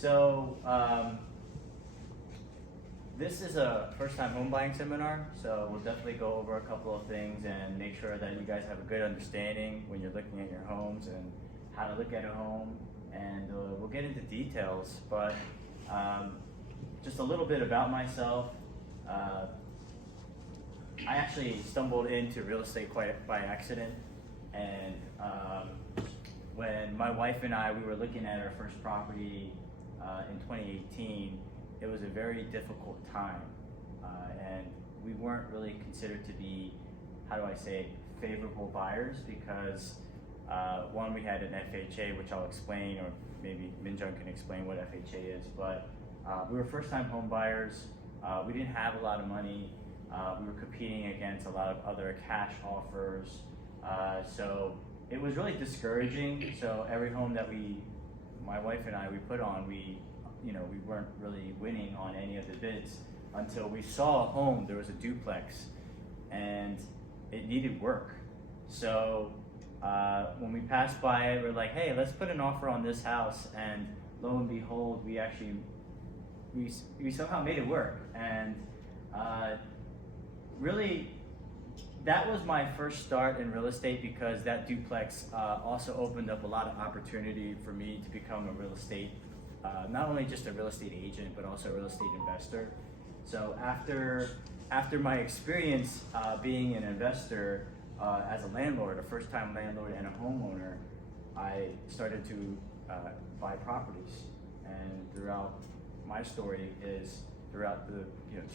So this is a first-time home buying seminar, so we'll definitely go over a couple of things and make sure that you guys have a good understanding when you're looking at your homes and how to look at a home, and we'll get into details, but just a little bit about myself. I actually stumbled into real estate quite by accident, and when my wife and I, we were looking at our first property in 2018, it was a very difficult time, and we weren't really considered to be, how do I say, favorable buyers, because one, we had an FHA, which I'll explain, or maybe Minjung can explain what FHA is, but we were first-time home buyers. We didn't have a lot of money. We were competing against a lot of other cash offers, so it was really discouraging. So every home that my wife and I, we put on, we weren't really winning on any of the bids until we saw a home. There was a duplex, and it needed work. So when we passed by it, we're like, hey, let's put an offer on this house, and lo and behold, we somehow made it work. And really, that was my first start in real estate, because that duplex also opened up a lot of opportunity for me to become a real estate, not only just a real estate agent, but also a real estate investor. So after my experience being an investor as a landlord, a first-time landlord and a homeowner, I started to buy properties. And throughout my story is, throughout the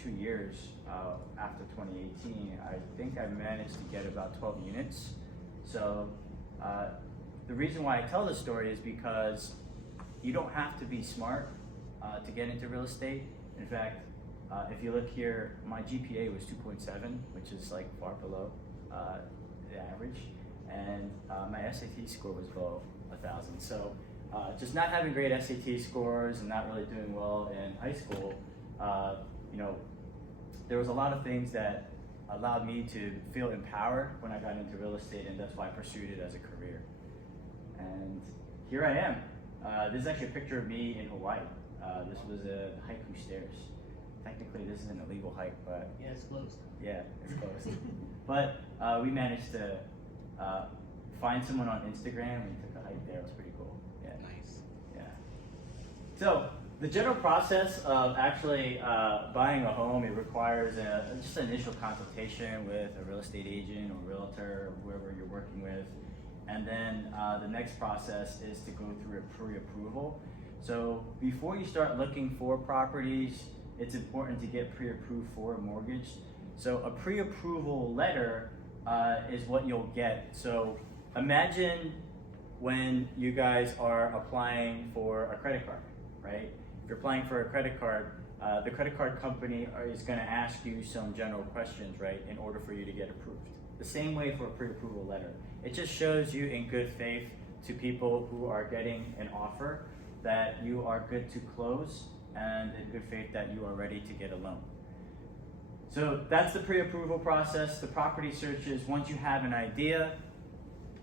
2 years after 2018, I think I managed to get about 12 units. So the reason why I tell this story is because you don't have to be smart to get into real estate. In fact, if you look here, my GPA was 2.7, which is like far below the average, and my SAT score was below 1,000. So just not having great SAT scores and not really doing well in high school, there was a lot of things that allowed me to feel empowered when I got into real estate, and that's why I pursued it as a career. And here I am. This is actually a picture of me in Hawaii. This was a haiku stairs. Technically, this is an illegal hike, but yeah, it's closed. Yeah, it's closed. But we managed to find someone on Instagram and took a hike there. It was pretty cool. Yeah. Nice. Yeah. So the general process of actually buying a home, it requires just an initial consultation with a real estate agent or realtor or whoever you're working with. And then the next process is to go through a pre-approval. So before you start looking for properties, it's important to get pre-approved for a mortgage. So a pre-approval letter is what you'll get. So imagine when you guys are applying for a credit card, right? If you're applying for a credit card, the credit card company is going to ask you some general questions, right, in order for you to get approved. The same way for a pre-approval letter. It just shows you in good faith to people who are getting an offer that you are good to close, and in good faith that you are ready to get a loan. So that's the pre-approval process. The property searches, once you have an idea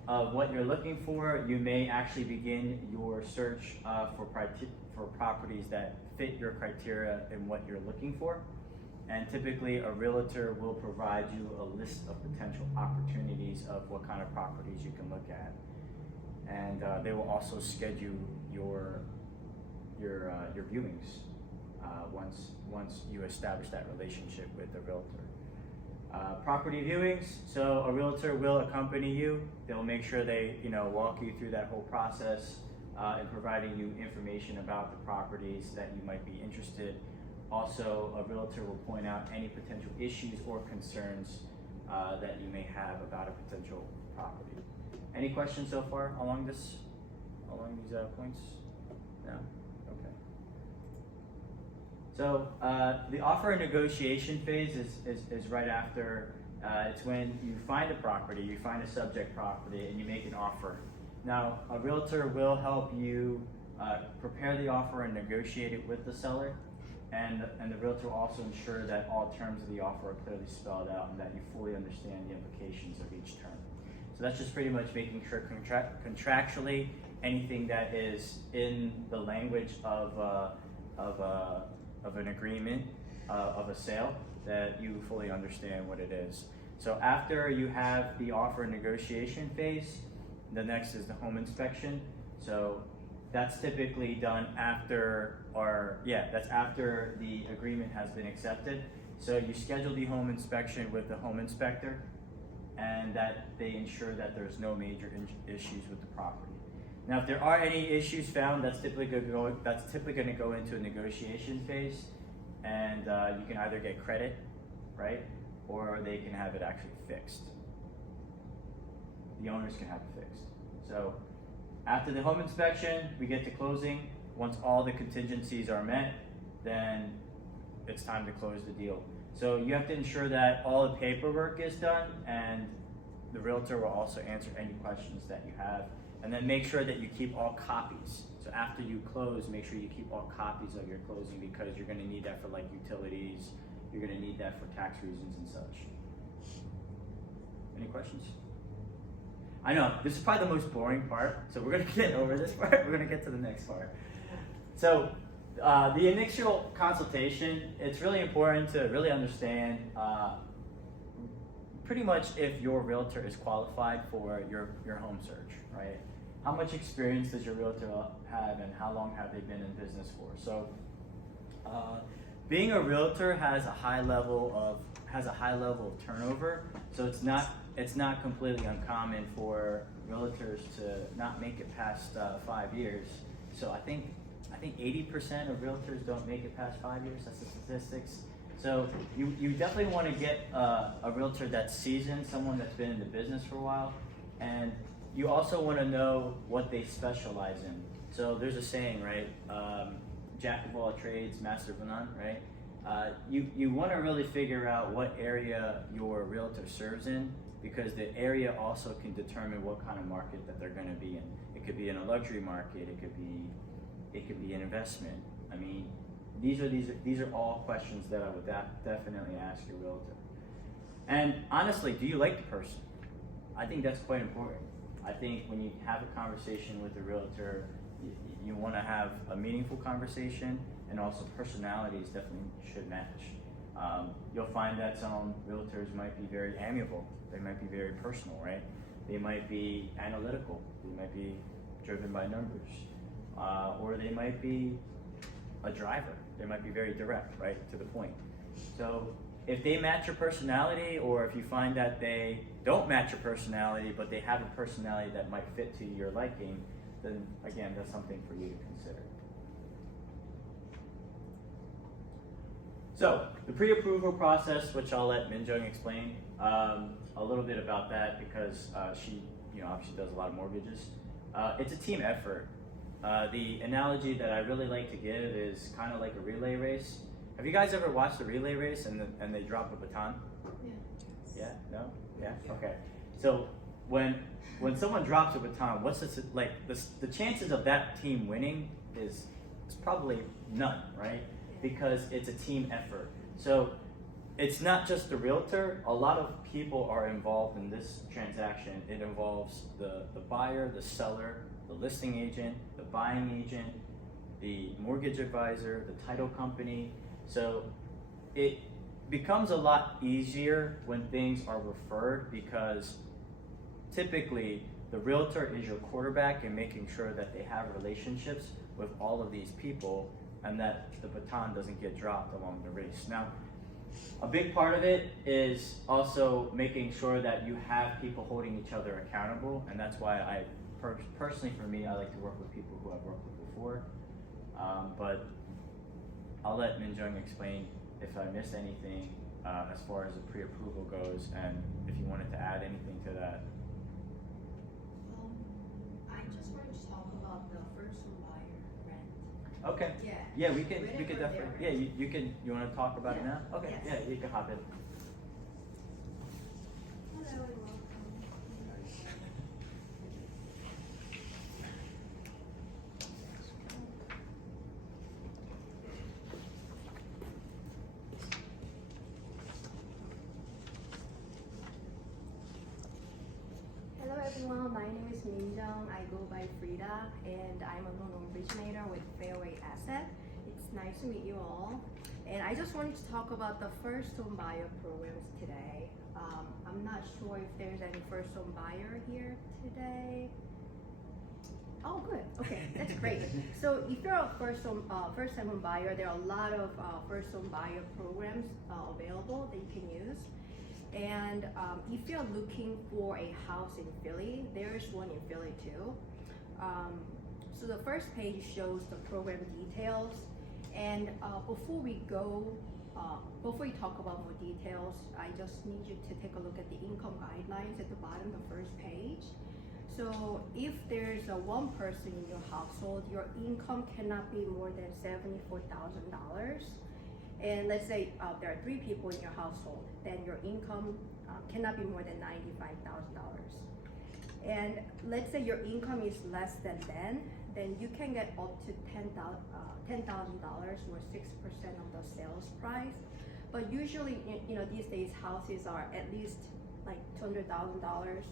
of what you're looking for, you may actually begin your search for properties that fit your criteria and what you're looking for. And typically a realtor will provide you a list of potential opportunities of what kind of properties you can look at. And they will also schedule your viewings once you establish that relationship with the realtor. Property viewings, so a realtor will accompany you. They'll make sure they walk you through that whole process and providing you information about the properties that you might be interested. Also, a realtor will point out any potential issues or concerns that you may have about a potential property. Any questions so far along these points? No? Okay. So the offer and negotiation phase is right after. It's when you find a property, you find a subject property, and you make an offer. Now, a realtor will help you prepare the offer and negotiate it with the seller, and the realtor will also ensure that all terms of the offer are clearly spelled out and that you fully understand the implications of each term. So that's just pretty much making sure contractually anything that is in the language of an agreement of a sale, that you fully understand what it is. So after you have the offer negotiation phase, the next is the home inspection. So that's typically done after, that's after the agreement has been accepted. So you schedule the home inspection with the home inspector, and that they ensure that there's no major issues with the property. Now, if there are any issues found, that's typically going to go into a negotiation phase, and you can either get credit, right, or they can have it actually fixed. The owners can have it fixed. So after the home inspection, we get to closing. Once all the contingencies are met, then it's time to close the deal. So you have to ensure that all the paperwork is done, and the realtor will also answer any questions that you have. And then make sure that you keep all copies. So after you close, make sure you keep all copies of your closing, because you're gonna need that for like utilities, you're gonna need that for tax reasons and such. Any questions? I know, this is probably the most boring part, so we're gonna get over this part, we're gonna get to the next part. So, the initial consultation, it's really important to really understand pretty much if your realtor is qualified for your home search, right? How much experience does your realtor have, and how long have they been in business for? So, being a realtor has a high level of turnover, so it's not completely uncommon for realtors to not make it past 5 years. So I think 80% of realtors don't make it past 5 years. That's the statistics. So you definitely want to get a realtor that's seasoned, someone that's been in the business for a while, and you also want to know what they specialize in. So there's a saying, right? Jack of all trades, master of none, right? You want to really figure out what area your realtor serves in, because the area also can determine what kind of market that they're going to be in. It could be in a luxury market. It could be an investment. I mean, these are all questions that I would definitely ask your realtor. And honestly, do you like the person? I think that's quite important. I think when you have a conversation with a realtor, you want to have a meaningful conversation, and also personalities definitely should match. You'll find that some realtors might be very amiable. They might be very personal, right? They might be analytical. They might be driven by numbers. Or they might be a driver. They might be very direct, right, to the point. So if they match your personality, or if you find that they don't match your personality, but they have a personality that might fit to your liking, then again, that's something for you to consider. So the pre-approval process, which I'll let Minjung explain a little bit about that, because she, obviously does a lot of mortgages. It's a team effort. The analogy that I really like to give is kind of like a relay race. Have you guys ever watched a relay race and they drop a baton? Yeah. Yeah? No? Yeah? Okay. So when someone drops a baton, what's this like? The chances of that team winning is probably none, right? Because it's a team effort. So it's not just the realtor. A lot of people are involved in this transaction. It involves the buyer, the seller, the listing agent, the buying agent, the mortgage advisor, the title company. So it becomes a lot easier when things are referred, because typically the realtor is your quarterback in making sure that they have relationships with all of these people, and that the baton doesn't get dropped along the race. Now, a big part of it is also making sure that you have people holding each other accountable, and that's why personally, for me, I like to work with people who I've worked with before. But I'll let Minjung explain if I missed anything as far as the pre-approval goes, and if you wanted to add anything to that. I just wanted to talk about the first home buyer rent. Okay. Yeah. Yeah, we could definitely. Yeah, you want to talk about it now? Okay. Yes. Yeah, you can hop in. Hello and welcome. Hello everyone, my name is Minjung. I go by Frida and I'm a loan originator with Fairway Asset. It's nice to meet you all. And I just wanted to talk about the first home buyer programs today. I'm not sure if there's any first home buyer here today. Oh, good. Okay, that's great. So if you're a first-time home buyer, there are a lot of first-home buyer programs available that you can use. And if you're looking for a house in Philly, there's one in Philly too. So the first page shows the program details. And before we talk about more details, I just need you to take a look at the income guidelines at the bottom of the first page. So if there's one person in your household, your income cannot be more than $74,000. And let's say there are 3 people in your household, then your income cannot be more than $95,000. And let's say your income is less than then you can get up to $10,000 or 6% of the sales price. But usually, these days houses are at least like $200,000.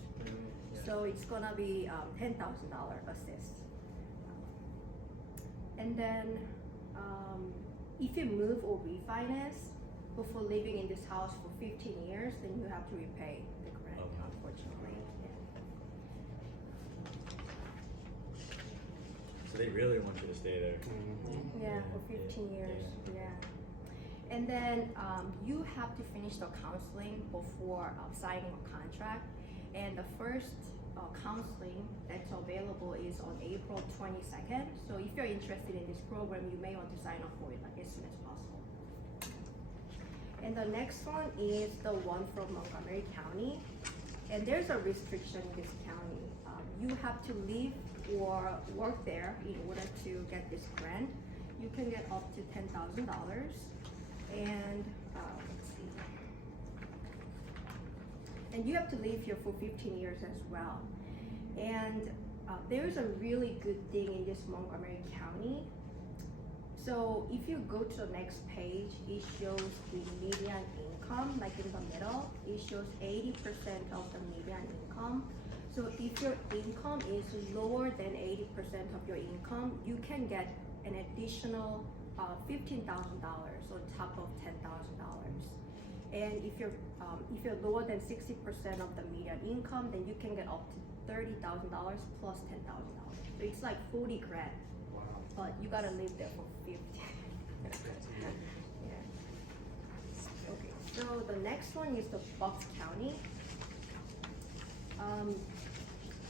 So it's gonna be $10,000 assist. And then if you move or refinance before living in this house for 15 years, then you have to repay the grant, unfortunately. So they really want you to stay there. Yeah, for 15 years, yeah. And then you have to finish the counseling before signing a contract. And the first counseling that's available is on April 22nd. So if you're interested in this program, you may want to sign up for it like as soon as possible. And the next one is the one from Montgomery County. And there's a restriction in this county. You have to live or work there in order to get this grant. You can get up to $10,000. And let's see. And you have to live here for 15 years as well. And there's a really good thing in this Montgomery County. So if you go to the next page, it shows the median income, like in the middle, it shows 80% of the median income. So if your income is lower than 80% of your income, you can get an additional $15,000 on top of $10,000. And if you're lower than 60% of the median income, then you can get up to $30,000 plus $10,000. So it's like 40 grand. Wow. But you gotta live there for 50. Yeah. Okay. So the next one is the Bucks County.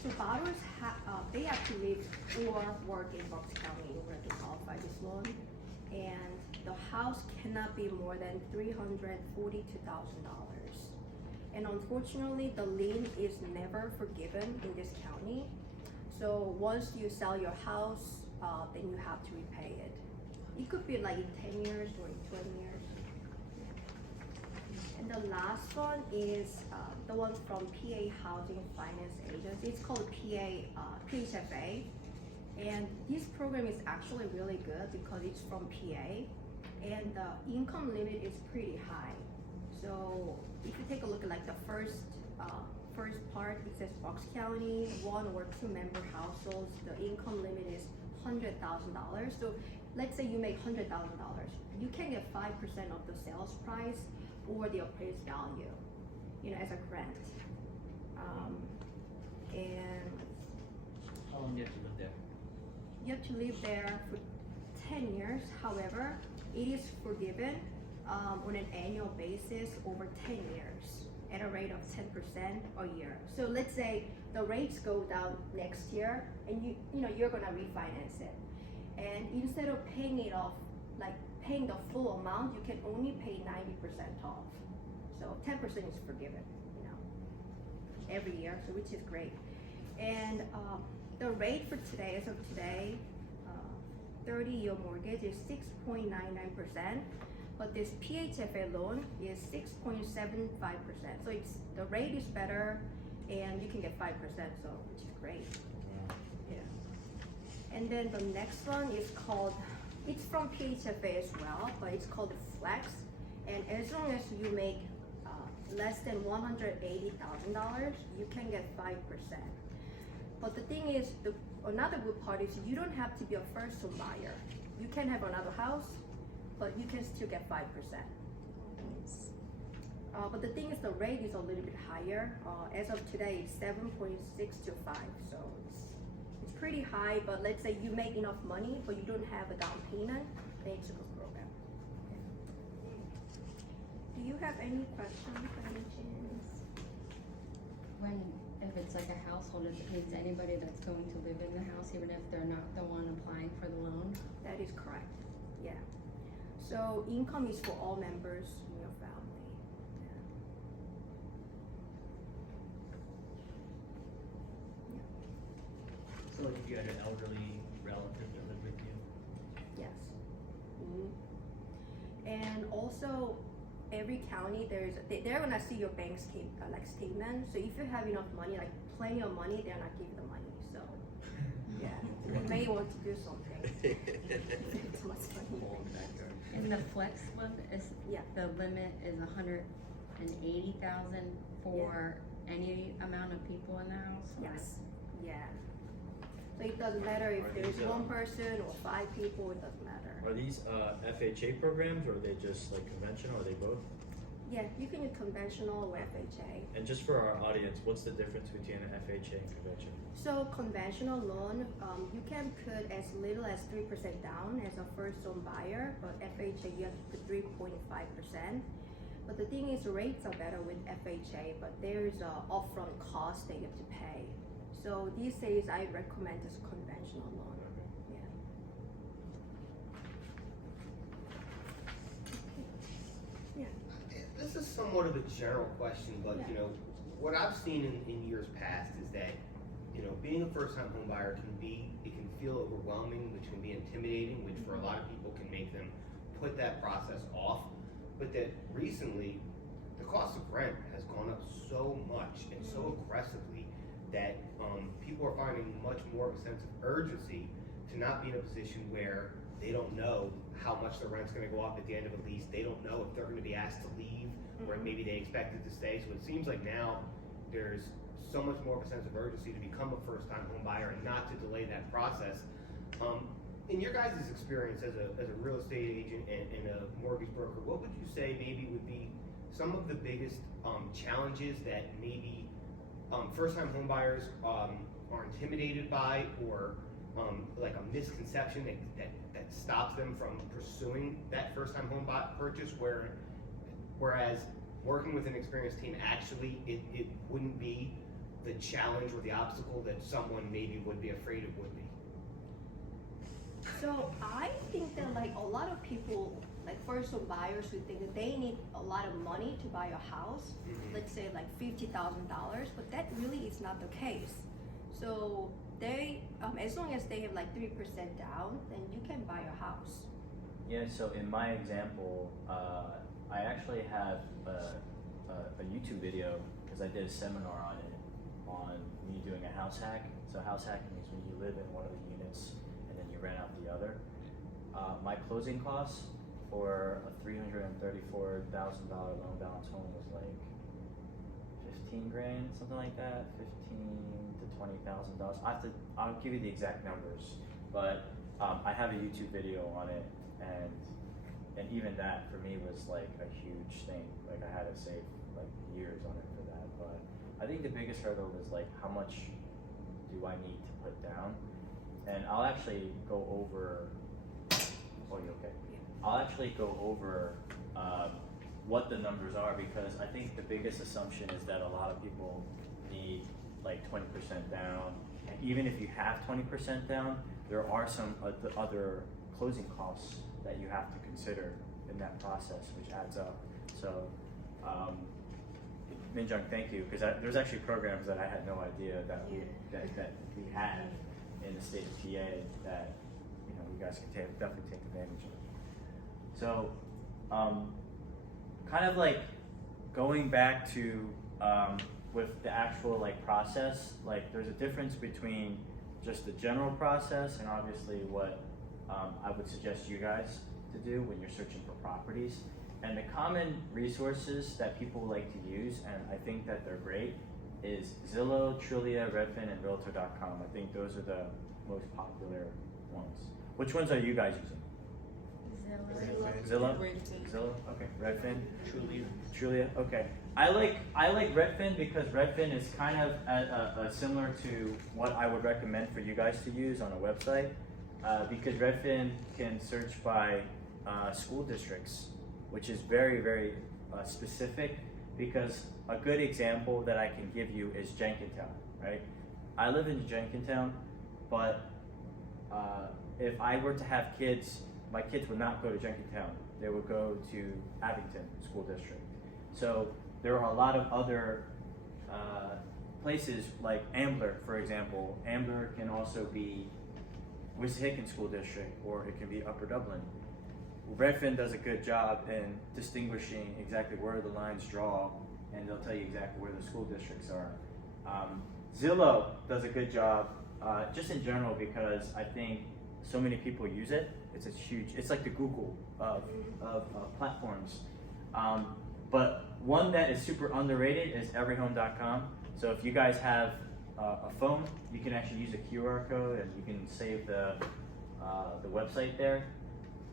So borrowers they have to live or work in Bucks County in order to qualify this loan, and the house cannot be more than $342,000. And unfortunately, the lien is never forgiven in this county. So once you sell your house, then you have to repay it. It could be like in 10 years or in 20 years. And the last one is the one from PA Housing Finance Agency. It's called PHFA. And this program is actually really good because it's from PA. And the income limit is pretty high. So if you take a look at like the first part, it says Bucks County, 1 or 2 member households, the income limit is $100,000. So let's say you make $100,000. You can get 5% of the sales price or the appraised value, as a grant. And How long do you have to live there? you have to live there for 10 years. However, it is forgiven on an annual basis over 10 years at a rate of 10% a year. So let's say the rates go down next year and you're gonna refinance it. And instead of paying it off, like paying the full amount, you can only pay 90% off. So 10% is forgiven, every year, so which is great. And the rate for today, as of today, 30-year mortgage is 6.99%, but this PHFA loan is 6.75%. So the rate is better, and you can get 5%, so which is great. Yeah. And then the next one is called, it's from PHFA as well, but it's called Flex. And as long as you make less than $180,000, you can get 5%. But the thing is, another good part is you don't have to be a first home buyer. You can have another house, but you can still get 5%. But the thing is, the rate is a little bit higher. As of today, it's 7.6 to 5, so it's pretty high. But let's say you make enough money, but you don't have a down payment, then it's a good program. Do you have any questions by any chance? If it's like a household, it means anybody that's going to live in the house, even if they're not the one applying for the loan? That is correct, yeah. So income is for all members in your family. So if you had an elderly relative that lived with you, Yes. And also, every county they're gonna see your bank statement. So if you have enough money, like plenty of money, they're not giving the money. So yeah, you may want to do something. It's much money. all in the backyard. And the flex one is, Yeah. the limit is 180,000 for any amount of people in the house? or- Yes. Yeah. So it doesn't matter if Are there's these, one person or 5 people. It doesn't matter. Are these FHA programs, or are they just like conventional, or are they both? Yeah, you can use conventional or FHA. And just for our audience, what's the difference between an FHA and conventional? So conventional loan, you can put as little as 3% down as a first home buyer, but FHA you have to put 3.5%. But the thing is, rates are better with FHA, but there's a upfront cost that you have to pay. So these days, I recommend this conventional loan. Yeah. This is somewhat of a general question, but Yeah. you know, what I've seen in years past is that, you know, being a first-time home buyer it can feel overwhelming, which can be intimidating, which for a lot of people can make them put that process off. But that recently, the cost of rent has gone up so much and so aggressively that people are finding much more of a sense of urgency to not be in a position where they don't know how much their rent's gonna go up at the end of a lease. They don't know if they're gonna be asked to leave, or maybe they expected to stay. So it seems like now there's so much more of a sense of urgency to become a first-time home buyer and not to delay that process. In your guys' experience as a real estate agent and a mortgage broker, what would you say maybe would be some of the biggest challenges that maybe first-time home buyers are intimidated by, or like a misconception that stops them from pursuing that first-time home purchase, whereas working with an experienced team, actually it wouldn't be the challenge or the obstacle that someone maybe would be afraid it would be? So I think that like a lot of people, like first home buyers, who think that they need a lot of money to buy a house, let's say like $50,000, but that really is not the case. So they, as long as they have like 3% down, then you can buy a house. Yeah, so in my example, I actually have a YouTube video, because I did a seminar on it, on me doing a house hack. So house hacking is when you live in one of the units and then you rent out the other. My closing costs for a $334,000 loan balance home was like 15 grand, something like that, 15 to $20,000. I'll give you the exact numbers, but I have a YouTube video on it, and even that for me was like a huge thing. Like I had to save like years on it for that. But I think the biggest hurdle is like, how much do I need to put down? And I'll actually go over. Oh, you okay? I'll actually go over what the numbers are, because I think the biggest assumption is that a lot of people need like 20% down. And even if you have 20% down, there are some other closing costs that you have to consider in that process, which adds up. So, Minjung, thank you, because there's actually programs that I had no idea that we had in the state of PA that you guys can definitely take advantage of. So, kind of like going back to with the actual like process, like there's a difference between just the general process and obviously what I would suggest you guys to do when you're searching for properties. And the common resources that people like to use, and I think that they're great, is Zillow, Trulia, Redfin, and Realtor.com. I think those are the most popular ones. Which ones are you guys using? Zillow? Zillow? Okay. Redfin? Trulia? Okay. I like Redfin because Redfin is kind of similar to what I would recommend for you guys to use on a website because Redfin can search by school districts, which is very, very specific because a good example that I can give you is Jenkintown, right? I live in Jenkintown, but if I were to have kids, my kids would not go to Jenkintown. They would go to Abington School District. So there are a lot of other places like Ambler, for example. Ambler can also be Wissahickon School District, or it can be Upper Dublin. Redfin does a good job in distinguishing exactly where the lines draw, and they'll tell you exactly where the school districts are. Zillow does a good job, just in general, because I think so many people use it. It's like the Google of platforms. But one that is super underrated is everyhome.com. So if you guys have a phone, you can actually use a QR code and you can save the website there.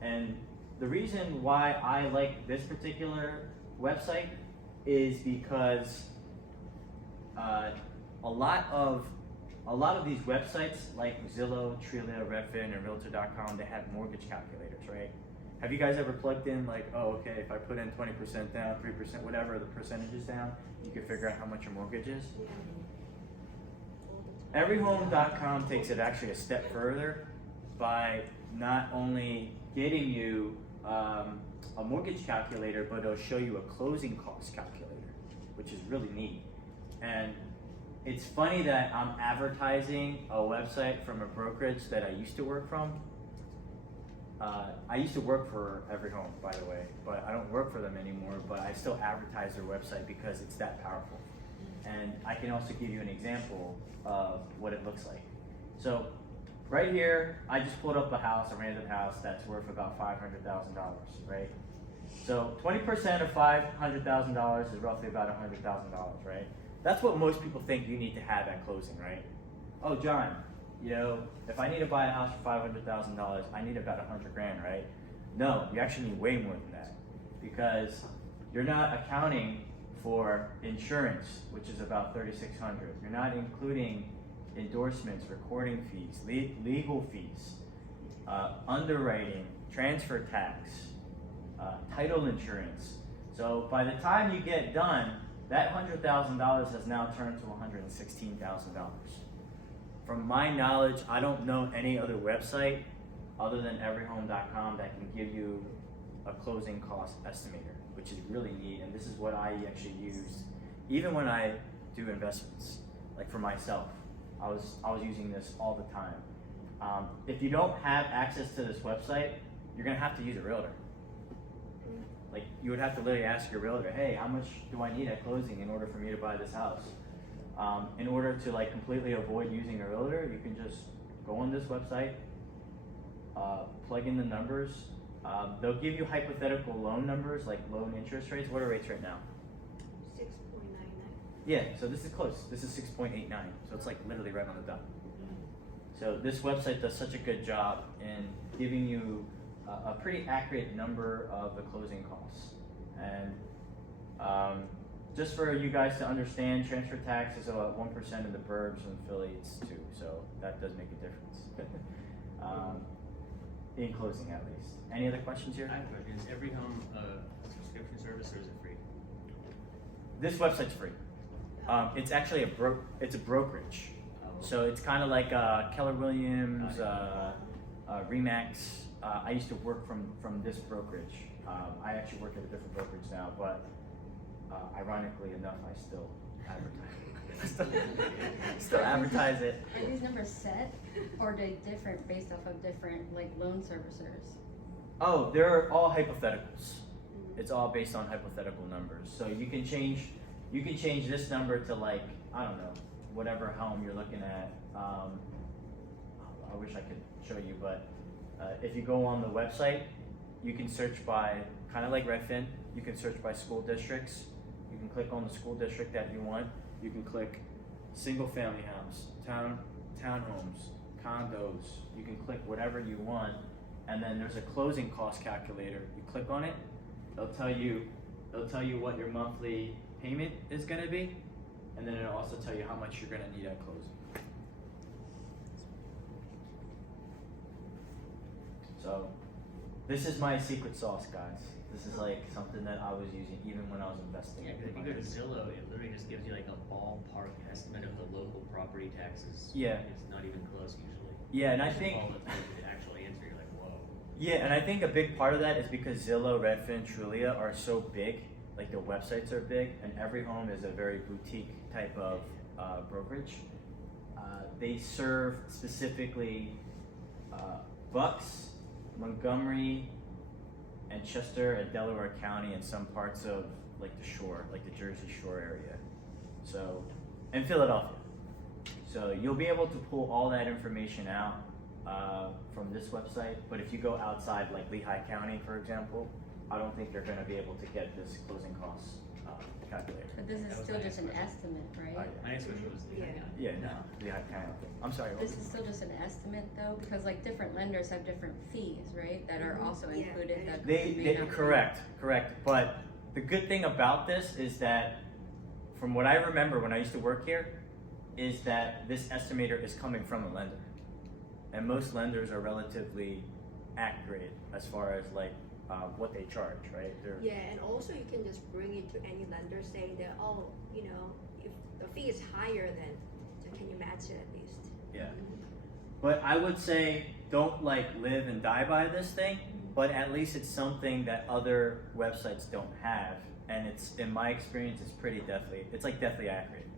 And the reason why I like this particular website is because a lot of these websites like Zillow, Trulia, Redfin, and Realtor.com, they have mortgage calculators, right? Have you guys ever plugged in like, oh, okay, if I put in 20% down, 3%, whatever the percentage is down, you can figure out how much your mortgage is? Everyhome.com takes it actually a step further by not only getting you a mortgage calculator, but it'll show you a closing cost calculator, which is really neat. And it's funny that I'm advertising a website from a brokerage that I used to work from. I used to work for Every Home, by the way, but I don't work for them anymore, but I still advertise their website because it's that powerful. And I can also give you an example of what it looks like. So right here, I just pulled up a random house that's worth about $500,000, right? So 20% of $500,000 is roughly about $100,000, right? That's what most people think you need to have at closing, right? Oh, John, you know, if I need to buy a house for $500,000, I need about 100 grand, right? No, you actually need way more than that because you're not accounting for insurance, which is about $3,600. You're not including endorsements, recording fees, legal fees, underwriting, transfer tax, title insurance. So by the time you get done, that $100,000 has now turned to $116,000. From my knowledge, I don't know any other website other than everyhome.com that can give you a closing cost estimator, which is really neat. And this is what I actually use even when I do investments, like for myself. I was using this all the time. If you don't have access to this website, you're gonna have to use a realtor. Like you would have to literally ask your realtor, hey, how much do I need at closing in order for me to buy this house? In order to like completely avoid using a realtor, you can just go on this website, plug in the numbers. They'll give you hypothetical loan numbers, like loan interest rates. What are rates right now? 6.99. Yeah, so this is close. This is 6.89, so it's like literally right on the dot. So this website does such a good job in giving you a pretty accurate number of the closing costs. And just for you guys to understand, transfer tax is about 1% in the burbs, and Philly it's 2%, so that does make a difference. In closing, at least. Any other questions here? I have a question. Is Every Home a subscription service or is it free? This website's free. It's actually it's a brokerage. Oh. So it's kind of like Keller Williams, Remax. I used to work from this brokerage. I actually work at a different brokerage now, but ironically enough, I still advertise. still advertise it. Are these numbers set, or are they different based off of different like loan servicers? Oh, they're all hypotheticals. It's all based on hypothetical numbers. So you can change this number to like, I don't know, whatever home you're looking at. I wish I could show you, but if you go on the website, you can search by, kind of like Redfin, you can search by school districts. You can click on the school district that you want. You can click single family house, townhomes, condos. You can click whatever you want, and then there's a closing cost calculator. You click on it, it'll tell you what your monthly payment is gonna be, and then it'll also tell you how much you're gonna need at closing. So, this is my secret sauce, guys. This is like something that I was using even when I was investing. Yeah, because if you go to Zillow, it literally just gives you like a ballpark estimate of the local property taxes. Yeah. It's not even close usually. Yeah, and I Just think all the actual answer, you're like, whoa. yeah, and I think a big part of that is because Zillow, Redfin, Trulia are so big, like the websites are big, and every home is a very boutique type of brokerage. They serve specifically Bucks, Montgomery, and Chester and Delaware County and some parts of like the shore, like the Jersey Shore area. So, and Philadelphia. So you'll be able to pull all that information out from this website, but if you go outside like Lehigh County, for example, I don't think you're gonna be able to get this closing costs calculator. But this That is was still my just next an question. estimate, right? My next question was, Yeah. Yeah, no, Lehigh County. I'm sorry. what This was is it? still just an estimate though, because like different lenders have different fees, right, that are also Yeah. included that They may not be- correct. But the good thing about this is that, from what I remember when I used to work here, is that this estimator is coming from a lender, and most lenders are relatively accurate as far as like what they charge, right? Yeah, and also you can just bring it to any lender saying that, oh, you know, if the fee is higher, then so can you match it at least? Yeah. But I would say don't like live and die by this thing, but at least it's something that other websites don't have, and it's, in my experience, it's pretty deathly accurate.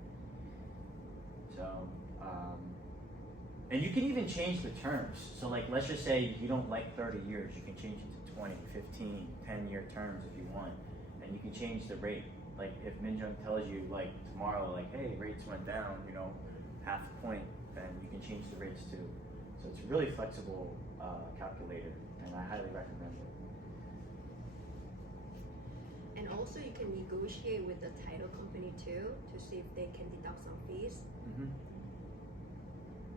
So, and you can even change the terms. So like, let's just say you don't like 30 years, you can change it to 20, 15, 10-year terms if you want, and you can change the rate. Like if Minjung tells you like tomorrow, like, hey, rates went down, you know, half a point, then you can change the rates too. So it's a really flexible calculator, and I highly recommend it. And also you can negotiate with the title company too to see if they can deduct some fees. Mm-hmm.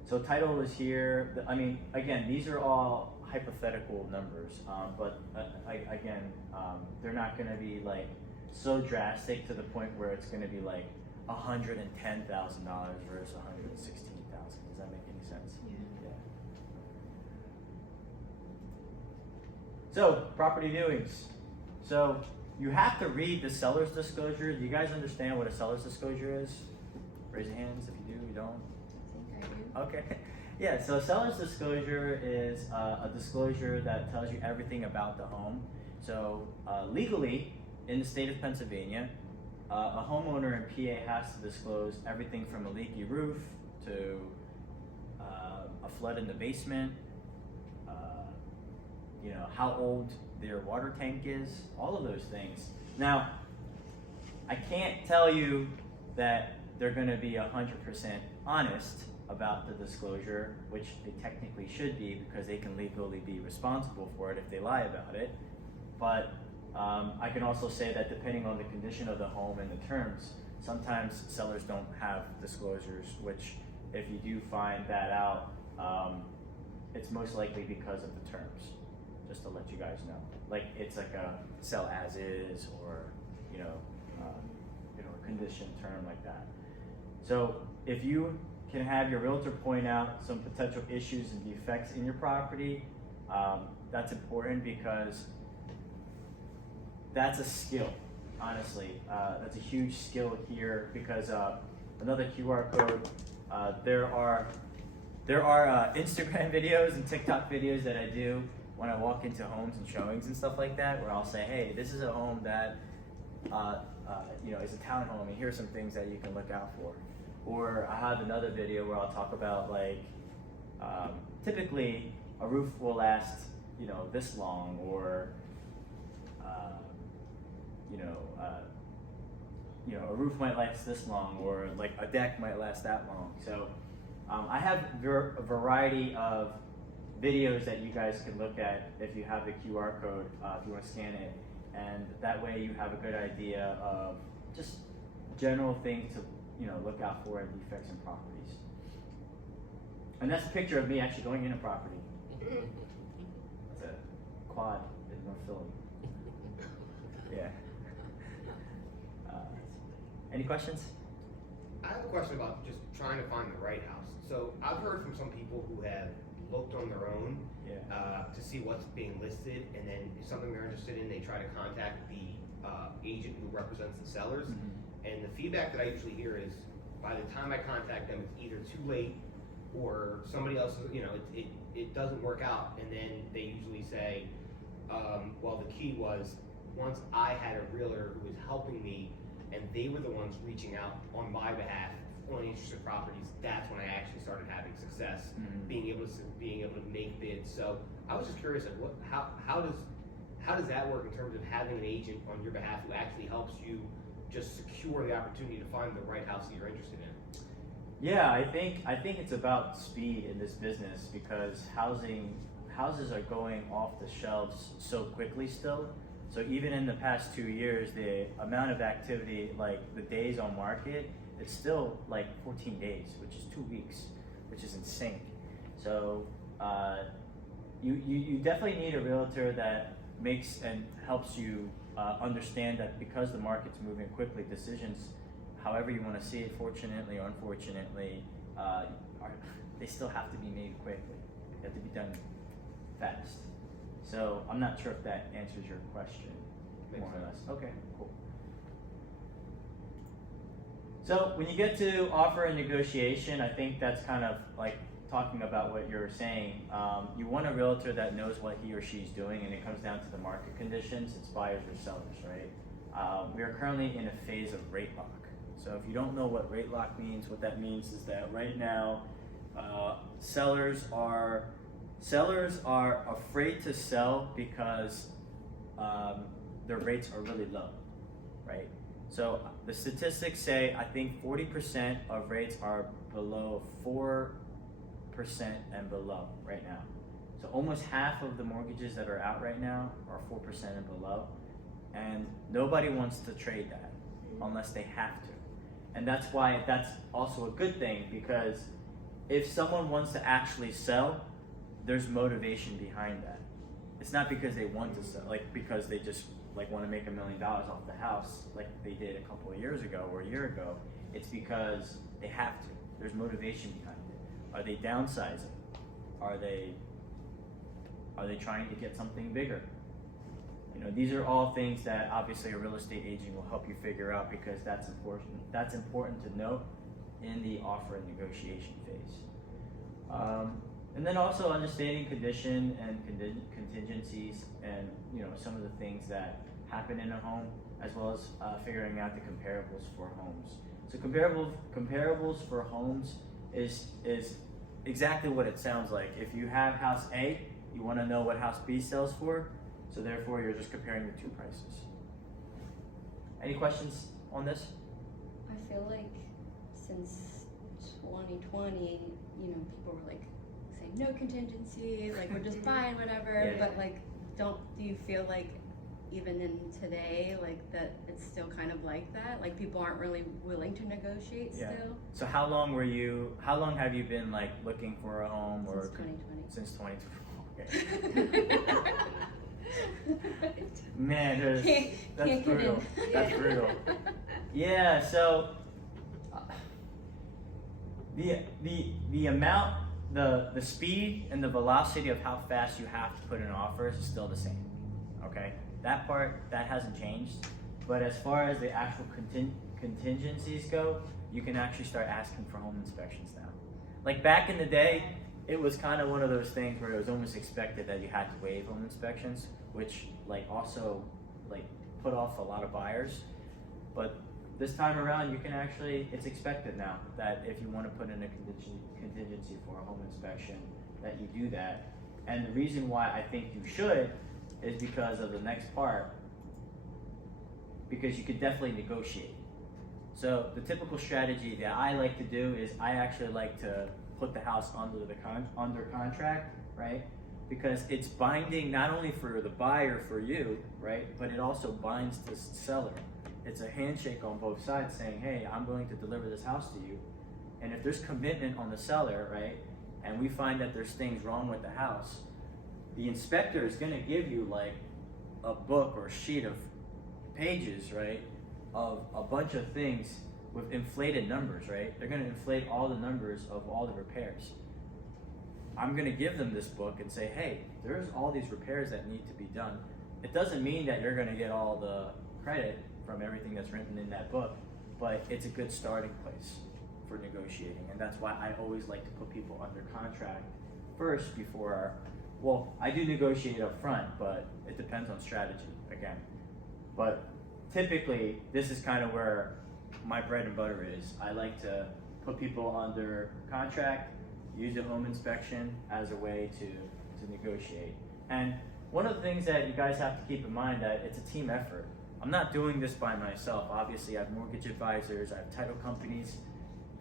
So title is here. I mean, again, these are all hypothetical numbers, but they're not going to be like so drastic to the point where it's going to be like $110,000 versus $116,000. Does that make any sense? Yeah. So property viewings. So you have to read the seller's disclosure. Do you guys understand what a seller's disclosure is? Raise your hands if you do. You don't. I think I do. Okay. Yeah, so seller's disclosure is a disclosure that tells you everything about the home. So legally, in the state of Pennsylvania, a homeowner in PA has to disclose everything from a leaky roof to a flood in the basement, how old their water tank is, all of those things. Now, I can't tell you that they're gonna be 100% honest about the disclosure, which they technically should be because they can legally be responsible for it if they lie about it. But I can also say that depending on the condition of the home and the terms, sometimes sellers don't have disclosures, which if you do find that out, it's most likely because of the terms, just to let you guys know. Like it's like a sell as is or, a condition term like that. So if you can have your realtor point out some potential issues and defects in your property, that's important because that's a skill, honestly. That's a huge skill here because another QR code, there are Instagram videos and TikTok videos that I do when I walk into homes and showings and stuff like that, where I'll say, hey, this is a home that is a townhome, and here's some things that you can look out for. Or I have another video where I'll talk about like, typically a roof will last, this long, or a roof might last this long, or like a deck might last that long. So I have a variety of videos that you guys can look at if you have the QR code, if you want to scan it, and that way you have a good idea of just general things to look out for in defects in properties. And that's a picture of me actually going in a property. It's a quad in North Philly. Yeah. Any questions? I have a question about just trying to find the right house. So I've heard from some people who have looked on their own to see what's being listed, and then if something they're interested in, they try to contact the agent who represents the sellers. Mm-hmm. And the feedback that I usually hear is, by the time I contact them, it's either too late or somebody else, it doesn't work out. And then they usually say, well, the key was once I had a realtor who was helping me, and they were the ones reaching out on my behalf on interested properties. That's when I actually started having success, being able to make bids. So I was just curious, like, how does that work in terms of having an agent on your behalf who actually helps you just secure the opportunity to find the right house that you're interested in? Yeah, I think it's about speed in this business because houses are going off the shelves so quickly still. So even in the past 2 years, the amount of activity, like the days on market, it's still like 14 days, which is 2 weeks, which is insane. So you definitely need a realtor that makes and helps you understand that because the market's moving quickly, decisions, however you want to see it, fortunately or unfortunately, they still have to be made quickly. They have to be done fast. So I'm not sure if that answers your question, more or less. Okay, cool. So when you get to offer and negotiation, I think that's kind of like talking about what you're saying. You want a realtor that knows what he or she's doing, and it comes down to the market conditions. It's buyers or sellers, right? We are currently in a phase of rate lock. So if you don't know what rate lock means, what that means is that right now, sellers are afraid to sell because their rates are really low, right? So the statistics say I think 40% of rates are below 4% and below right now. So almost half of the mortgages that are out right now are 4% and below, and nobody wants to trade that unless they have to. And that's why that's also a good thing, because if someone wants to actually sell, there's motivation behind that. It's not because they want to sell, like because they just want to make $1 million off the house like they did a couple of years ago or a year ago. It's because they have to. There's motivation behind it. Are they downsizing? Are they trying to get something bigger? These are all things that obviously a real estate agent will help you figure out, because that's important. That's important to note in the offer and negotiation phase. And then also understanding condition and contingencies, and some of the things that happen in a home, as well as figuring out the comparables for homes. So comparables for homes is exactly what it sounds like. If you have house A, you want to know what house B sells for, so therefore you're just comparing the two prices. Any questions on this? I feel like since 2020, people were like saying no contingency, like we're just buying whatever, Yeah. but like, do you feel like even in today, like that it's still kind of like that? Like people aren't really willing to negotiate still? So how long have you been like looking for a home? Since 2020. Since 2020. Okay. Man, that's can't brutal. get in. That's brutal. Yeah, so the amount, the speed and the velocity of how fast you have to put in offers is still the same. Okay, that part, that hasn't changed. But as far as the actual contingencies go, you can actually start asking for home inspections now. Like back in the day, it was kind of one of those things where it was almost expected that you had to waive home inspections, which also put off a lot of buyers. But this time around, you can actually, it's expected now that if you want to put in a contingency for a home inspection, that you do that. And the reason why I think you should is because of the next part, because you could definitely negotiate. So the typical strategy that I like to do is I actually like to put the house under contract, right? Because it's binding not only for the buyer, for you, right? But it also binds the seller. It's a handshake on both sides saying, hey, I'm going to deliver this house to you. And if there's commitment on the seller, right? And we find that there's things wrong with the house, the inspector is gonna give you like a book or sheet of pages, right? Of a bunch of things with inflated numbers, right? They're gonna inflate all the numbers of all the repairs. I'm gonna give them this book and say, hey, there's all these repairs that need to be done. It doesn't mean that you're gonna get all the credit from everything that's written in that book, but it's a good starting place for negotiating. And that's why I always like to put people under contract first before, well, I do negotiate up front, but it depends on strategy again. But typically, this is kind of where my bread and butter is. I like to put people under contract, use a home inspection as a way to negotiate. And one of the things that you guys have to keep in mind that it's a team effort. I'm not doing this by myself. Obviously, I have mortgage advisors, I have title companies,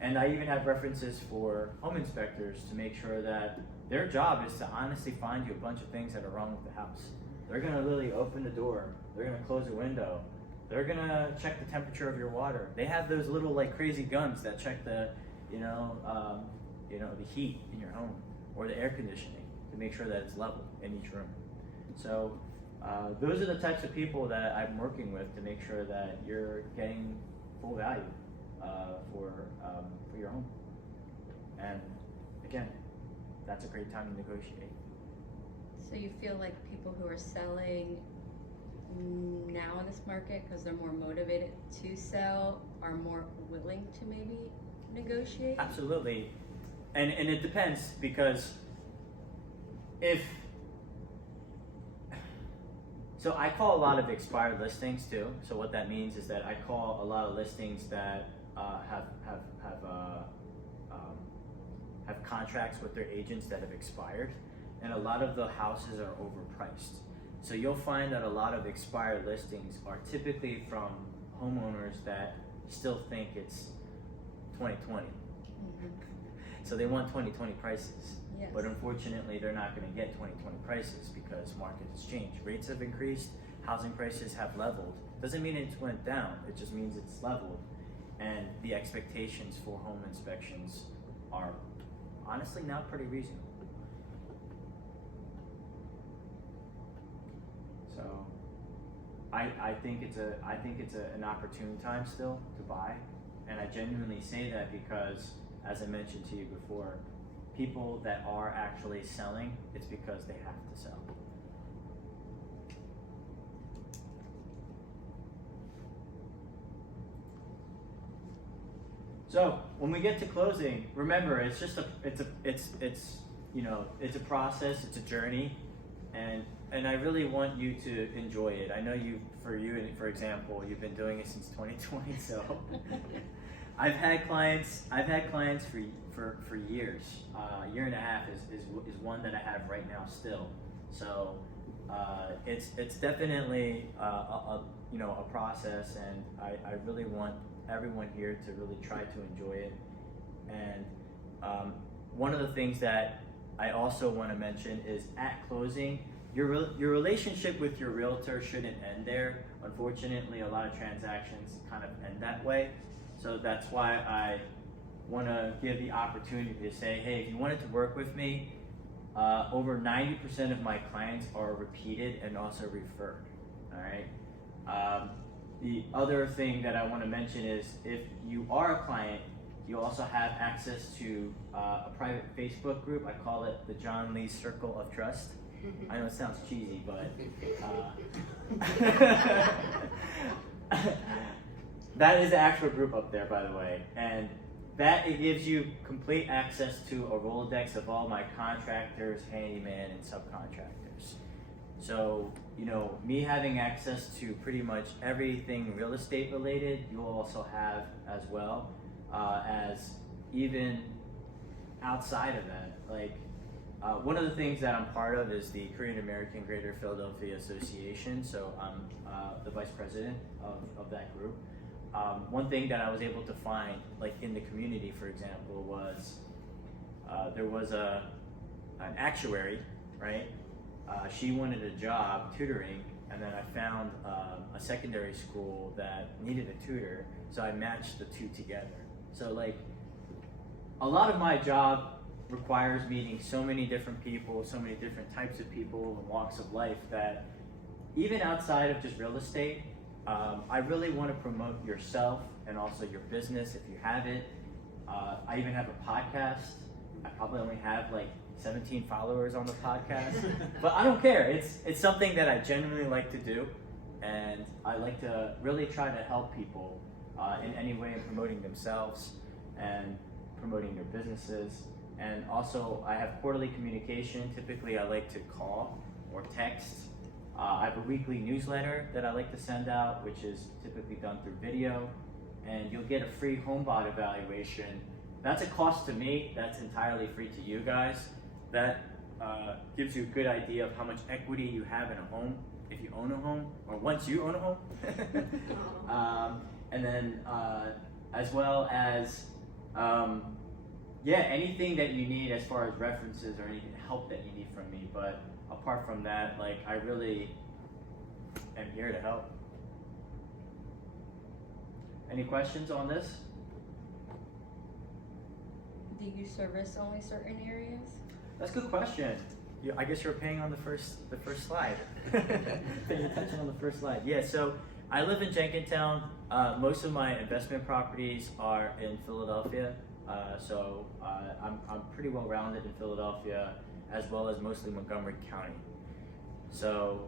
and I even have references for home inspectors to make sure that their job is to honestly find you a bunch of things that are wrong with the house. They're gonna literally open the door, they're gonna close a window, they're gonna check the temperature of your water. They have those little like crazy guns that check the, the heat in your home or the air conditioning to make sure that it's level in each room. So those are the types of people that I'm working with to make sure that you're getting full value for your home. And again, that's a great time to negotiate. So you feel like people who are selling now in this market, because they're more motivated to sell, are more willing to maybe negotiate? Absolutely. And it depends, because so I call a lot of expired listings too. So what that means is that I call a lot of listings that have contracts with their agents that have expired, and a lot of the houses are overpriced. So you'll find that a lot of expired listings are typically from homeowners that still think it's 2020. Mm-hmm. So they want 2020 prices. Yes. But unfortunately, they're not going to get 2020 prices because market has changed. Rates have increased, housing prices have leveled. Doesn't mean it went down, it just means it's leveled. And the expectations for home inspections are honestly now pretty reasonable. So I think it's an opportune time still to buy. And I genuinely say that because, as I mentioned to you before, people that are actually selling, it's because they have to sell. So when we get to closing, remember it's a process, it's a journey, and I really want you to enjoy it. I know for example, you've been doing it since 2020, so I've had clients for years. A year and a half is one that I have right now still. So it's definitely a process, and I really want everyone here to really try to enjoy it. And one of the things that I also want to mention is at closing, your relationship with your realtor shouldn't end there. Unfortunately, a lot of transactions kind of end that way. So that's why I want to give the opportunity to say, hey, if you wanted to work with me, over 90% of my clients are repeated and also referred. All right. The other thing that I want to mention is if you are a client, you also have access to a private Facebook group. I call it the John Lee Circle of Trust. I know it sounds cheesy, but that is the actual group up there, by the way. And that it gives you complete access to a Rolodex of all my contractors, handyman, and subcontractors. So, me having access to pretty much everything real estate related, you'll also have as well, as even outside of that. Like, one of the things that I'm part of is the Korean American Greater Philadelphia Association. So I'm the vice president of that group. one thing that I was able to find, like in the community, for example, was there was an actuary, right? She wanted a job tutoring, and then I found a secondary school that needed a tutor, so I matched the two together. So like, a lot of my job requires meeting so many different people, so many different types of people and walks of life that even outside of just real estate, I really want to promote yourself and also your business if you have it. I even have a podcast. I probably only have like 17 followers on the podcast, but I don't care. It's something that I genuinely like to do, and I like to really try to help people in any way in promoting themselves and promoting their businesses. And also, I have quarterly communication. Typically, I like to call or text. I have a weekly newsletter that I like to send out, which is typically done through video, and you'll get a free home bot evaluation. That's a cost to me. That's entirely free to you guys. That gives you a good idea of how much equity you have in a home if you own a home, or once you own a home. And then as well as anything that you need as far as references or any help that you need from me. But apart from that, like, I really am here to help. Any questions on this? Do you service only certain areas? That's a good question. I guess you're paying on the first slide. Paying attention on the first slide. Yeah, so I live in Jenkintown. Most of my investment properties are in Philadelphia. So I'm pretty well rounded in Philadelphia, as well as mostly Montgomery County. So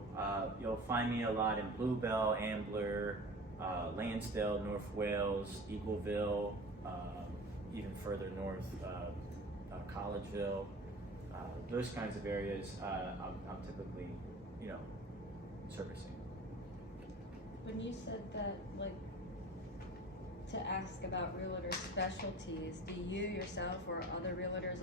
you'll find me a lot in Bluebell, Ambler, Lansdale, North Wales, Eagleville, even further north, Collegeville, those kinds of areas. I'm typically, servicing. When you said that, like, to ask about realtor specialties, do you yourself or other realtors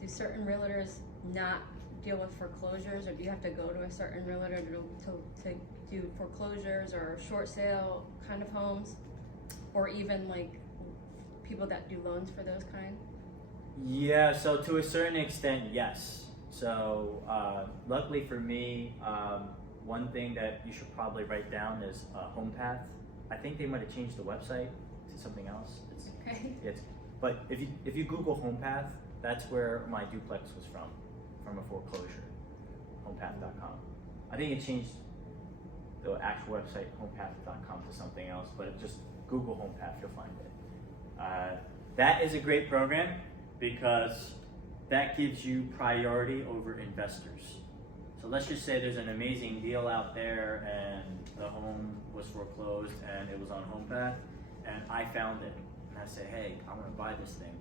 do certain realtors not deal with foreclosures, or do you have to go to a certain realtor to do foreclosures or short sale kind of homes, or even like people that do loans for those kind? Yeah, so to a certain extent, yes. So luckily for me, one thing that you should probably write down is HomePath. I think they might have changed the website to something else. Okay. But if you Google HomePath, that's where my duplex was from a foreclosure, homepath.com. I think it changed the actual website, homepath.com, to something else, but just Google HomePath, you'll find it. That is a great program because that gives you priority over investors. So let's just say there's an amazing deal out there and the home was foreclosed and it was on HomePath, and I found it and I say, hey, I want to buy this thing.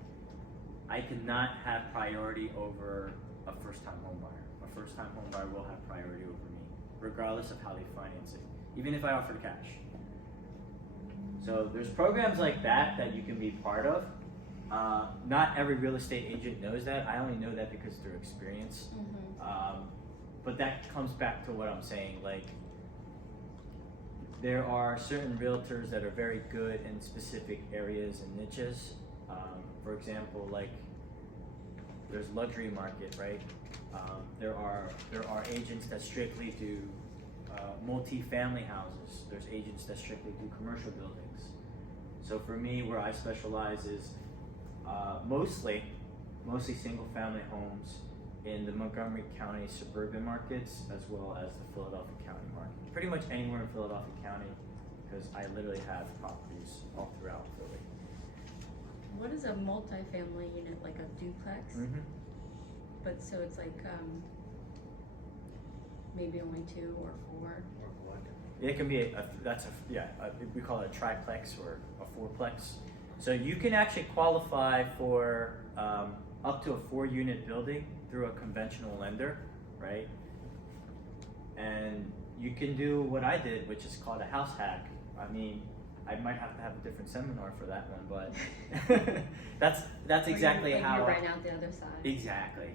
I cannot have priority over a first-time home buyer. A first-time home buyer will have priority over me, regardless of how they finance it, even if I offer cash. So there's programs like that you can be part of. Not every real estate agent knows that. I only know that because through experience. Mm-hmm. But that comes back to what I'm saying. Like, there are certain realtors that are very good in specific areas and niches. For example, like, there's luxury market, right? There are agents that strictly do multi-family houses. There's agents that strictly do commercial buildings. So for me, where I specialize is mostly single-family homes in the Montgomery County suburban markets, as well as the Philadelphia County market. Pretty much anywhere in Philadelphia County, because I literally have properties all throughout Philly. What is a multifamily unit, like a duplex? Mm-hmm. But so it's like maybe only 2 or 4. Or what? It can be we call it a triplex or a fourplex. So you can actually qualify for up to a 4-unit building through a conventional lender, right? And you can do what I did, which is called a house hack. I mean, I might have to have a different seminar for that one, but that's exactly how. You're right out the other side. Exactly.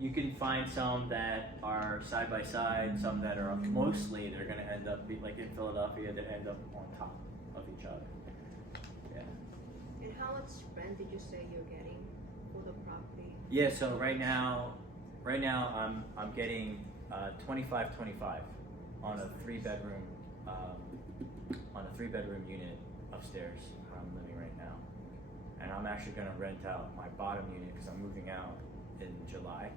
you can find some that are side by side, some that are mostly they're gonna end up like in Philadelphia, they end up on top of each other. Yeah. And how much rent did you say you're getting for the property? Yeah. So right now I'm getting 25 on a 3-bedroom unit upstairs where I'm living right now, and I'm actually gonna rent out my bottom unit because I'm moving out in July.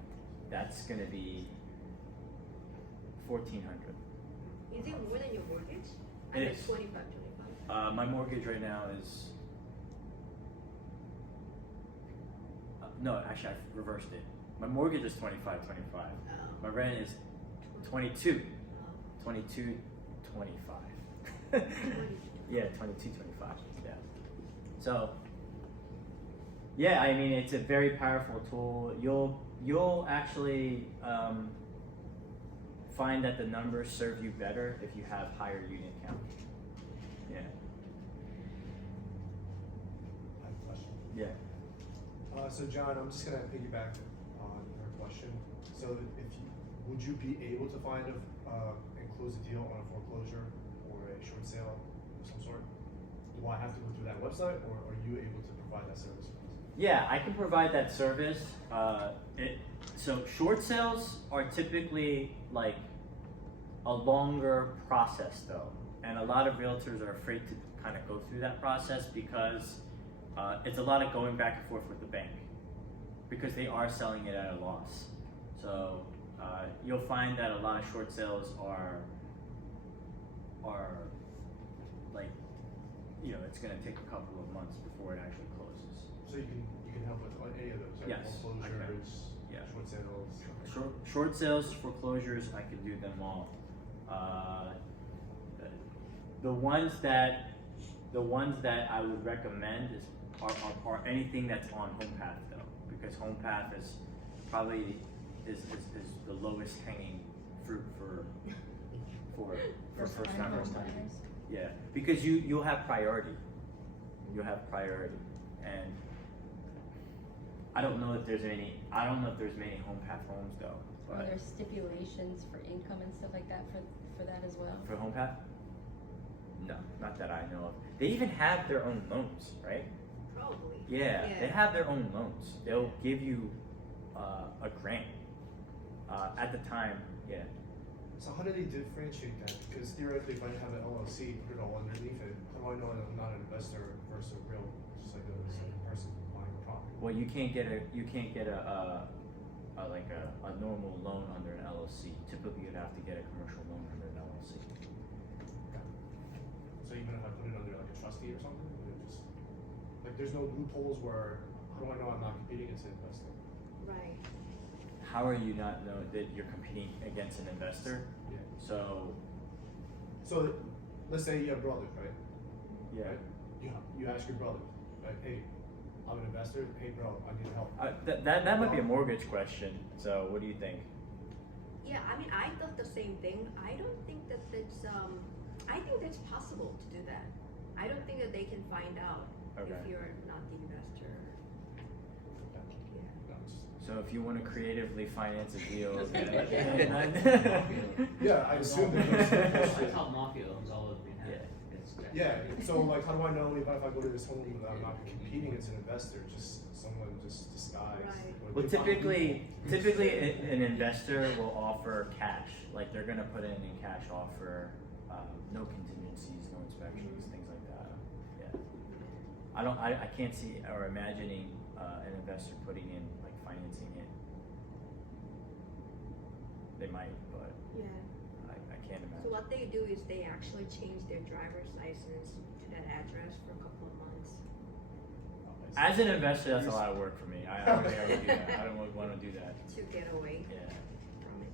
That's gonna be 1,400. Is it more than your mortgage? It is. 25. My mortgage right now is no, actually I reversed it. My mortgage is 25. My rent is 22. 22.25. Yeah, 22.25. Yeah. So yeah, I mean it's a very powerful tool. You'll actually find that the numbers serve you better if you have higher unit count. Yeah. I have a question. Yeah. So John, I'm just gonna piggyback on your question. So would you be able to find and close a deal on a foreclosure or a short sale of some sort? Do I have to go through that website, or are you able to provide that service for us? Yeah, I can provide that service. So short sales are typically like a longer process though. And a lot of realtors are afraid to kind of go through that process because it's a lot of going back and forth with the bank because they are selling it at a loss. So you'll find that a lot of short sales are like, you know, it's gonna take a couple of months before it actually closes. So you can help with any of those, right? Yes, I can. Foreclosures, Yeah. short sales. Short sales, foreclosures, I can do them all. The ones that I would recommend are anything that's on HomePath though, because HomePath is probably is the lowest hanging fruit for first time buyers. Yeah, because you'll have priority. You'll have priority, and I don't know if there's many HomePath homes though. Are But there stipulations for income and stuff like that for that as well? for HomePath, no, not that I know of. They even have their own loans, right? Probably. Yeah, they have their own loans. They'll give you a grant. At the time, yeah. So how do they differentiate that? Because theoretically, if I have an LLC, put it all underneath it, how do I know that I'm not an investor versus a real, just like a person buying a property? Well, you can't get a normal loan under an LLC. Typically, you'd have to get a commercial loan under an LLC. So even if I put it under like a trustee or something, would it just like there's no loopholes where how do I know I'm not competing against an investor? Right. How are you not know that you're competing against an investor? Yeah. So So let's say you have brothers, right? yeah. Right? You ask your brother, right? Hey, I'm an investor. Hey, bro, I need help. That might be a mortgage question. So what do you think? Yeah, I mean, I thought the same thing. I don't think that it's, I think that's possible to do that. I don't think that they can find out Okay. if you're not the investor. Yeah. No, it's- So if you want to creatively finance a deal, Yeah, I assume that I thought Mafia owns all of Manhattan. Yeah, so like, how do I know even if I go to this home that I'm not competing as an investor, just someone just disguised? Right. Or Well, they find typically loopholes. an investor will offer cash. Like they're gonna put in a cash offer, no contingencies, no inspections, things like that. Yeah. I can't see or imagining an investor putting in like financing it. They might, but Yeah. I can't imagine. So what they do is they actually change their driver's license to that address for a couple of months. As an investor, that's a lot of work for me. I don't think I would do that. I don't want to do that. To get away Yeah. from it.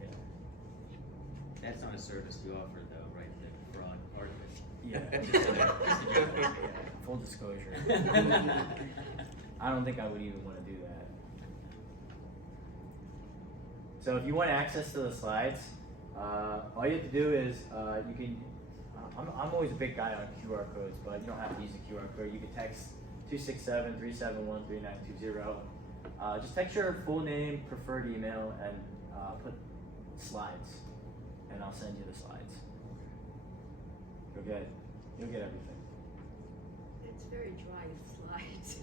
Yeah. That's not a service we offer though, right? The fraud part of it. Yeah. Yeah. Full disclosure. I don't think I would even want to do that. So if you want access to the slides, all you have to do is you can. I'm always a big guy on QR codes, but you don't have to use a QR code. You can text 267-371-3920. Just text your full name, preferred email, and put slides, and I'll send you the slides. You'll get everything. It's very dry slides.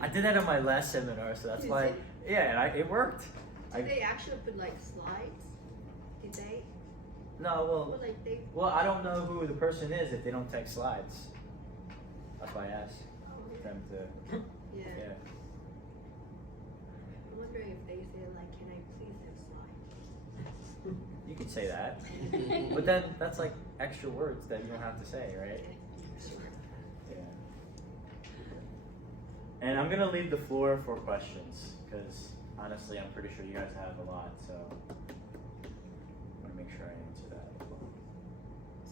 I did that on my last seminar, so that's Did why. you? Yeah, and it worked. Did they actually put like slides? Did they? No, Or like they? well, I don't know who the person is if they don't text slides. That's why I asked them to. Yeah. Yeah. I'm wondering if they say like, can I please have slides? You could say that, but then that's like extra words that you don't have to say, right? Yeah. And I'm gonna leave the floor for questions because honestly, I'm pretty sure you guys have a lot, so I want to make sure I answer that as well.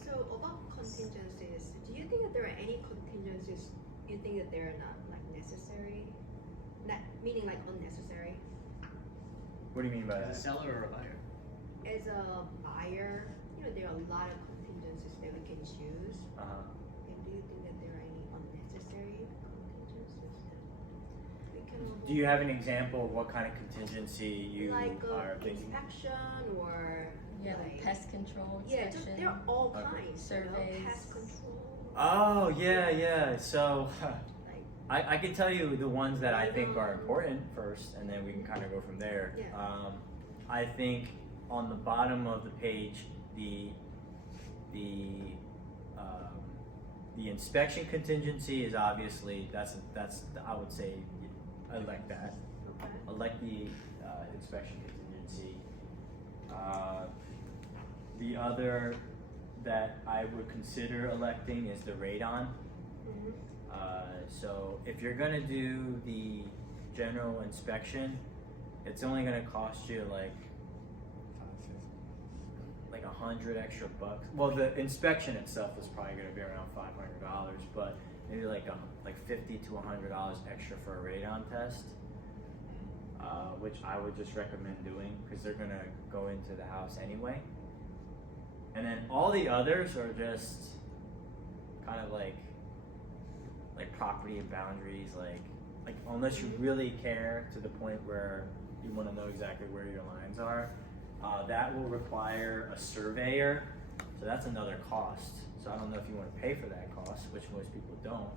So about contingencies, do you think that there are any contingencies you think that they're not like necessary? Not meaning like unnecessary. What do you mean by As a that? seller or a buyer? As a buyer, there are a lot of contingencies that we can choose. Uh-huh. And do you think that there are any unnecessary contingencies that we can avoid? Do you have an example of what kind of contingency you like are thinking? inspection or Yeah, like pest control yeah, just inspection. there are all Okay. kinds. Surveys. Pest control. Oh yeah. So Like I can tell you the ones that I think are important first, and then we can kind of go from there. Yeah. I think on the bottom of the page, the inspection contingency is obviously that's I would say elect that. okay. Elect the inspection contingency. The other that I would consider electing is the radon. Mhm. So if you're gonna do the general inspection, it's only gonna cost you like $100 extra bucks. Well, the inspection itself is probably gonna be around $500, but maybe like $50 to $100 extra for a radon test, which I would just recommend doing because they're gonna go into the house anyway. And then all the others are just kind of like property and boundaries, like unless you really care to the point where you want to know exactly where your lines are, that will require a surveyor, so that's another cost. So I don't know if you want to pay for that cost, which most people don't.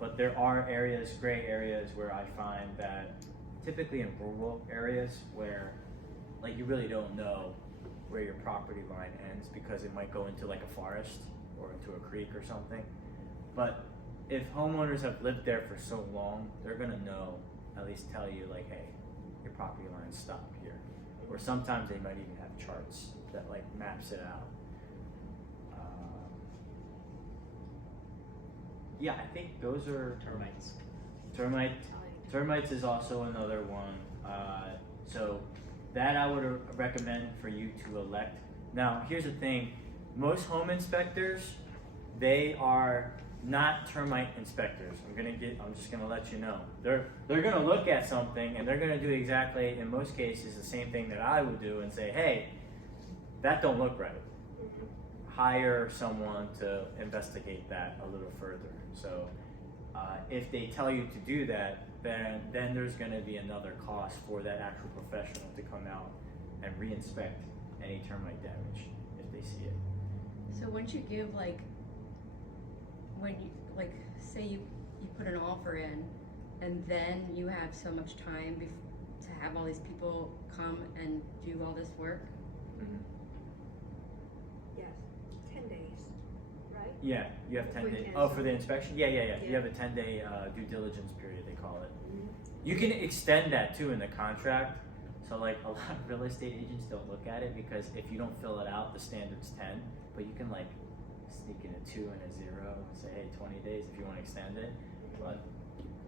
But there are areas, gray areas, where I find that typically in rural areas where like you really don't know where your property line ends because it might go into like a forest or into a creek or something. But if homeowners have lived there for so long, they're gonna know, at least tell you like, hey, your property lines stop here. Or sometimes they might even have charts that like maps it out. Yeah, I think those are Termites. Termites is also another one. So that I would recommend for you to elect. Now, here's the thing: most home inspectors, they are not termite inspectors. I'm just gonna let you know. They're gonna look at something and they're gonna do exactly, in most cases, the same thing that I would do and say, hey, that don't look right. Hire someone to investigate that a little further. So if they tell you to do that, then there's gonna be another cost for that actual professional to come out and re-inspect any termite damage if they see it. So once you give when you say you put an offer in, and then you have so much time to have all these people come and do all this work. Yes, 10 days, right? Yeah, you have 10 Before you days. cancel. Oh, for the inspection? Yeah. You Yeah. have a 10-day due diligence period, they call it. Mhm. You can extend that too in the contract. So like a lot of real estate agents don't look at it because if you don't fill it out, the standard's 10, but you can like sneak in a 2 and a 0 and say, hey, 20 days if you want to extend it. But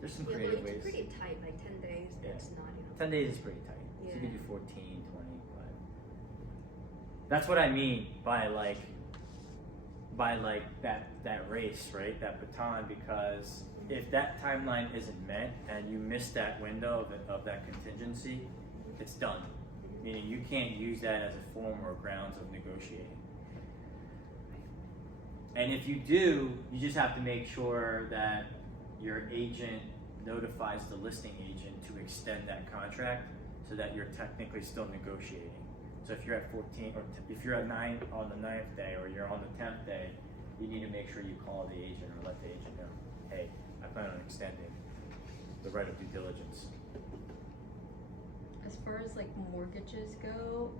there's some Yeah, but creative it's ways. pretty tight, like 10 days, Yeah. that's not, 10 days is pretty tight. So you Yeah. can do 14, 20, but that's what I mean by that race, right? That baton, because if that timeline isn't met and you miss that window of that contingency, it's done. Meaning you can't use that as a form or grounds of negotiating. And if you do, you just have to make sure that your agent notifies the listing agent to extend that contract so that you're technically still negotiating. So if you're at 14, or if you're at 9 on the 9th day, or you're on the 10th day, you need to make sure you call the agent or let the agent know, hey, I plan on extending the right of due diligence. As far as like mortgages go,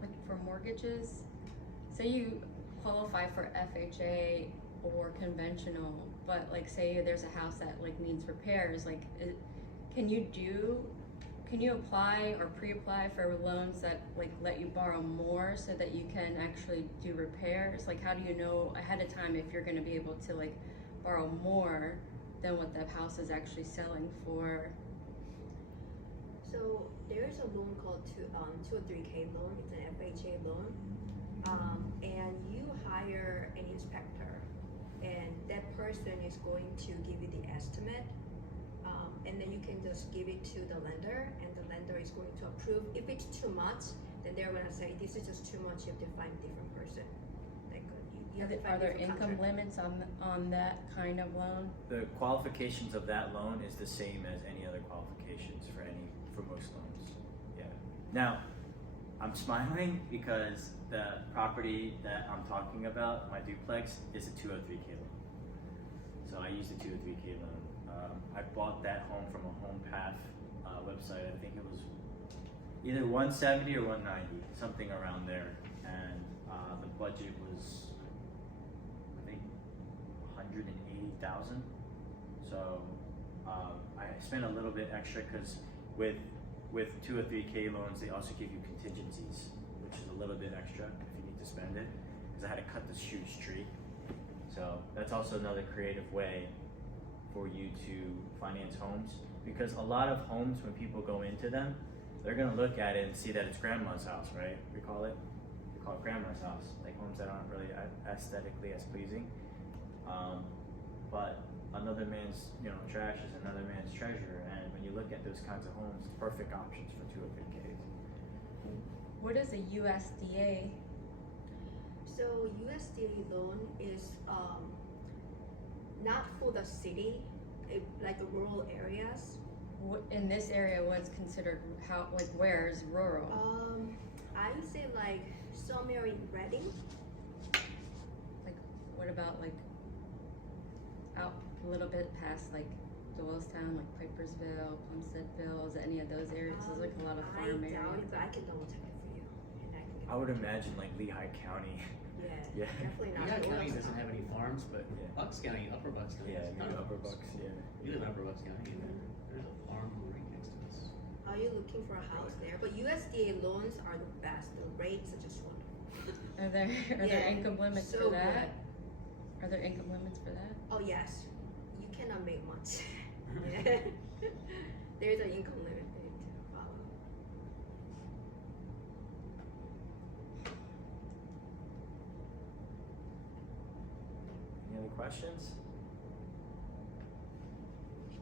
like for mortgages, say you qualify for FHA or conventional, but like say there's a house that like needs repairs, like can you apply or pre-apply for loans that like let you borrow more so that you can actually do repairs? Like how do you know ahead of time if you're gonna be able to like borrow more than what the house is actually selling for? So there's a loan called 203K loan. It's an FHA loan, and you hire an inspector, and that person is going to give you the estimate, and then you can just give it to the lender, and the lender is going to approve. If it's too much, then they're gonna say this is just too much. You have to find a different person. Like you have to find Are there different income contract. limits on that kind of loan? The qualifications of that loan is the same as any other qualifications for most loans. Yeah. Now, I'm smiling because the property that I'm talking about, my duplex, is a 203K loan. So I used a 203K loan. I bought that home from a Home Path website. I think it was either 170 or 190, something around there. And the budget was, I think, 180,000. So I spent a little bit extra because with 2 or 3K loans, they also give you contingencies, which is a little bit extra if you need to spend it. Because I had to cut this huge tree. So that's also another creative way for you to finance homes. Because a lot of homes, when people go into them, they're gonna look at it and see that it's grandma's house, right? We call it grandma's house. Like homes that aren't really aesthetically as pleasing. But another man's, trash is another man's treasure. And when you look at those kinds of homes, perfect options for 2 or 3Ks. What is a USDA? So USDA loan is not for the city, like the rural areas. In this area, what's considered where is rural? I would say like somewhere in Reading. Like, what about like out a little bit past like Doylestown, like Pipersville, Plumsteadville? Is it any of those areas? There's like a lot of farm I doubt areas. it, but I can double check it for you. And I can get I would imagine like Lehigh County. Yeah, Yeah. definitely not. Lehigh County Doylestown. doesn't have any farms, but Yeah. Bucks County, Upper Bucks County. Yeah, has a ton of Upper farms. Bucks, yeah. We live in Upper Bucks County, and there's a farm right next to us. Are you looking for a house there? But USDA loans are the best. The rates are just wonderful. Are there Yeah, income limits so for that? Are there income limits for that? Oh yes, you cannot make much. Yeah. There's an income limit there to follow. Any other questions?